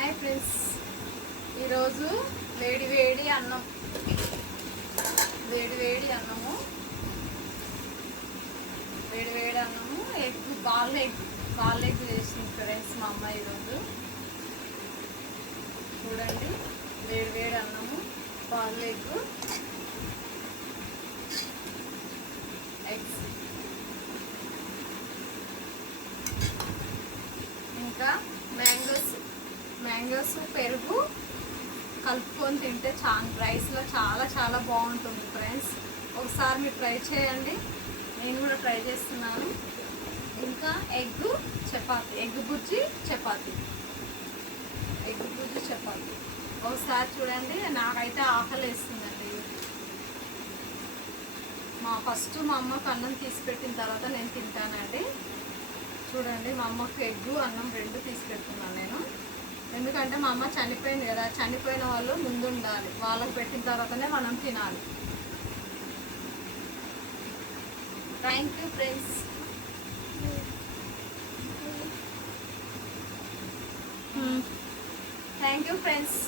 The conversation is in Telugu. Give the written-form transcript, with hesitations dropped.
హాయ్ ఫ్రెండ్స్, ఈరోజు వేడి వేడి అన్నం వేడి వేడి అన్నము ఎగ్ బాల్ ఎగ్ చేసింది ఫ్రెండ్స్ మా అమ్మ. ఈరోజు చూడండి, వేడి వేడి అన్నము, బాల్ ఎగ్, ఎగ్స్, ఇంకా మ్యాంగోస్ పెరుగు కలుపుకొని తింటే రైస్లో చాలా చాలా బాగుంటుంది ఫ్రెండ్స్. ఒకసారి మీరు ట్రై చేయండి, నేను కూడా ట్రై చేస్తున్నాను. ఇంకా ఎగ్ బుజ్జి చపాతి ఒకసారి చూడండి. నాకైతే ఆకలి వేస్తుందండి. ఫస్ట్ మా అమ్మకు అన్నం తీసి పెట్టిన తర్వాత నేను తింటానండి. చూడండి, మా అమ్మకు ఎగ్గు అన్నం రెండు తీసి పెడుతున్నాను నేను. ఎందుకంటే మా అమ్మ చనిపోయింది కదా, చనిపోయిన వాళ్ళు ముందు ఉండాలి, వాళ్ళకి పెట్టిన తర్వాతనే మనం తినాలి. Thank you friends. Thank you friends.